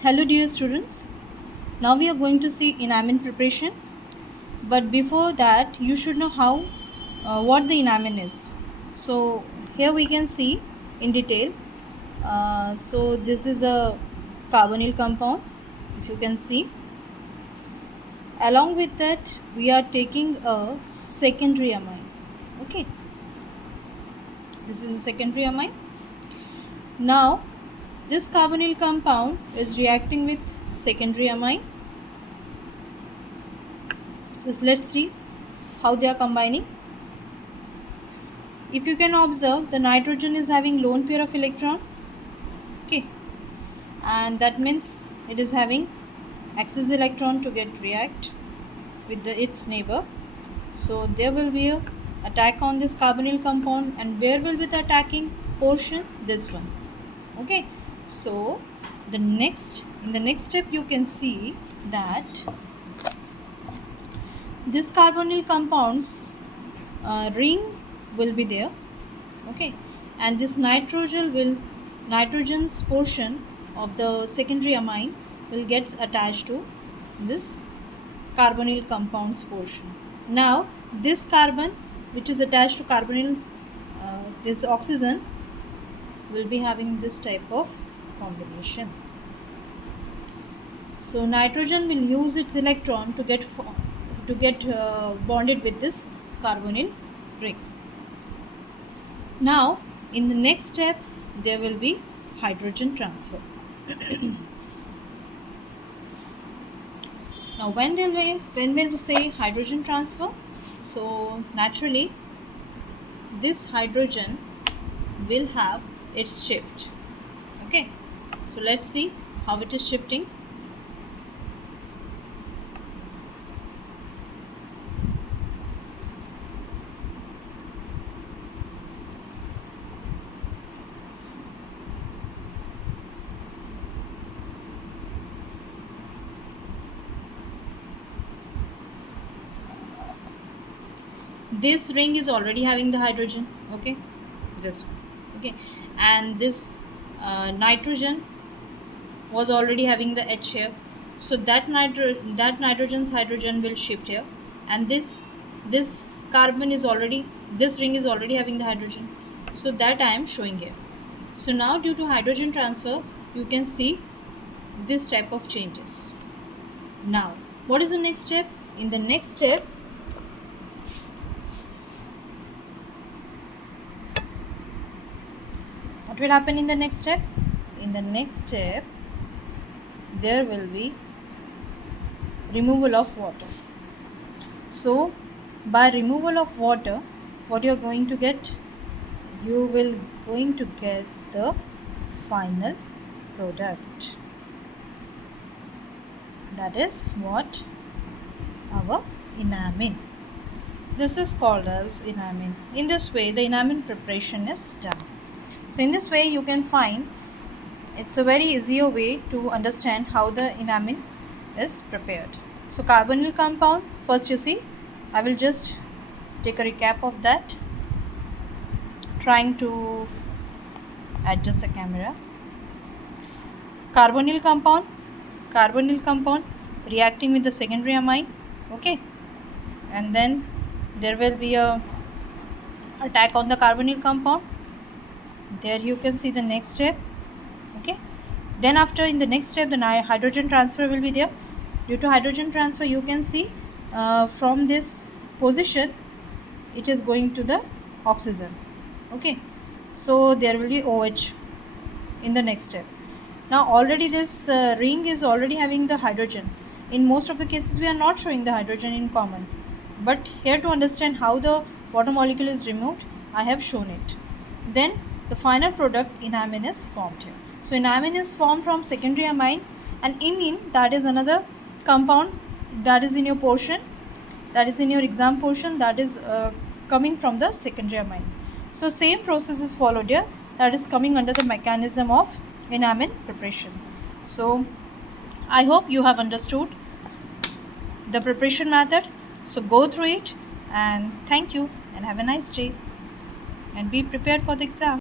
Hello dear students, now we are going to see enamine preparation, but before that you should know what the enamine is. So here we can see in detail. So this is a carbonyl compound, if you can see. Along with that we are taking a secondary amine. Okay, this is a secondary amine. Now this carbonyl compound is reacting with secondary amine. Let's see how they are combining. If you can observe, the nitrogen is having lone pair of electron, okay, and that means it is having excess electron to get react with its neighbor. So there will be a attack on this carbonyl compound, and where will be the attacking portion? This one, okay. So in the next step you can see that this carbonyl compounds ring will be there, okay, and this nitrogen's portion of the secondary amine will get attached to this carbonyl compounds portion. Now this carbon which is attached to carbonyl, this oxygen will be having this type of combination. So nitrogen will use its electron to get bonded with this carbonyl ring. Now in the next step there will be hydrogen transfer. Now when we'll say hydrogen transfer, so naturally this hydrogen will have its shift, okay. So let's see how it is shifting. This ring is already having the hydrogen, okay, this one, okay, and this nitrogen was already having the H here, so that nitrogen's hydrogen will shift here, and this ring is already having the hydrogen, so that I am showing here. So now due to hydrogen transfer you can see this type of changes. Now what is the next step? In the next step, what will happen in the next step? In the next step there will be removal of water. So by removal of water, what you are going to get? You will going to get the final product. That is what? Our enamine. This is called as enamine. In this way the enamine preparation is done. So in this way you can find, it's a very easier way to understand how the enamine is prepared. So carbonyl compound, first you see, I will just take a recap of that, trying to adjust the camera. Carbonyl compound reacting with the secondary amine, okay, and then there will be a attack on the carbonyl compound. There you can see the next step, okay. Then after, in the next step, the hydrogen transfer will be there. Due to hydrogen transfer you can see from this position it is going to the oxygen, okay. So there will be OH in the next step. Now already this ring is already having the hydrogen. In most of the cases we are not showing the hydrogen in common, but here to understand how the water molecule is removed, I have shown it. Then the final product enamine is formed here. So enamine is formed from secondary amine, and imine, that is another compound that is in your portion, that is in your exam portion, that is coming from the secondary amine. So same process is followed here, that is coming under the mechanism of enamine preparation. So I hope you have understood the preparation method. So go through it, and thank you and have a nice day, and be prepared for the exam.